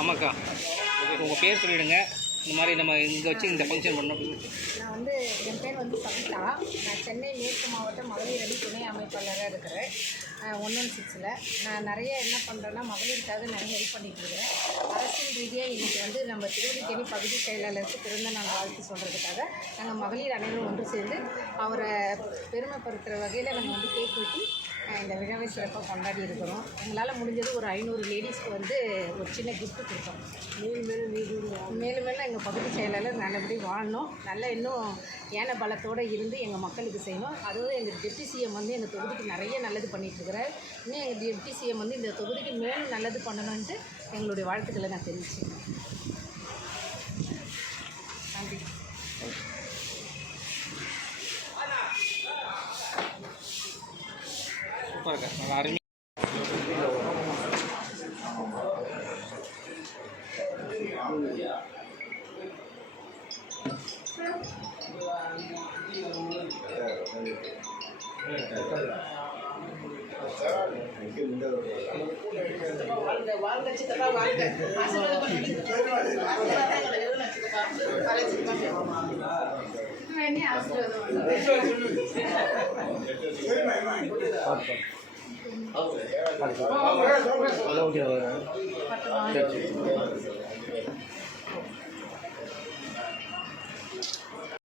ஆமாக்கா. உங்கள் பேர் சொல்லிடுங்க. இந்த மாதிரி நம்ம இங்கே வச்சு இந்த ஃபங்க்ஷன் பண்ணோம். நான் வந்து என் பேர் வந்து சவிதா. நான் சென்னை மேற்கு மாவட்டம் மகளிர் அணி துணை அமைப்பாளராக இருக்கிறேன். ஒன் ஒன் சிக்ஸில் நான் நிறைய என்ன பண்ணுறேன்னா மகளிருக்காக நிறைய ஹெல்ப் பண்ணிட்டு அரசியல் ரீதியாக இன்றைக்கி வந்து நம்ம திருவள்ளிக்கேணி பகுதி செயலாளருக்கு பிறந்த நாள் வாழ்த்து சொல்கிறதுக்காக நாங்கள் மகளிர் அனைவரும் ஒன்று சேர்ந்து அவரை பெருமைப்படுத்துகிற வகையில் நாங்கள் வந்து கேக் வெட்டி இந்த விழாவை சிறப்பாக கொண்டாடி இருக்கிறோம். எங்களால் முடிஞ்சது ஒரு ஐநூறு லேடிஸ்க்கு வந்து ஒரு சின்ன gift கொடுத்தோம். மேலும் மேலும் மேலும் மேலும் எங்கள் பகுதி செயலாளர் நல்லபடி வாழணும். நல்ல இன்னும் ஏன பலத்தோடு இருந்து எங்கள் மக்களுக்கு செய்யணும். அதுவும் எங்கள் டெப்டி சிஎம் வந்து எங்கள் தொகுதிக்கு நிறைய நல்லது பண்ணிட்டு இருக்கிறார் இன்னும் எங்கள் டெப்டி சிஎம் வந்து இந்த தொகுதிக்கு மேலும் நல்லது பண்ணணுன்ட்டு எங்களுடைய வாழ்த்துக்களை நான் தெரிவிச்சுக்கிறேன். சூப்பர்க்கா நல்லா அருமை வாழ்க வாழ்க சித்தப்பா வாழ்க ஆசீர்வாதம் பண்ணுங்க. வேண்டி 你还是觉得吗？哈哈哈哈哈！谁买饭？我操！老嘴呀，老嘴！我我我我弄掉了！吃鸡。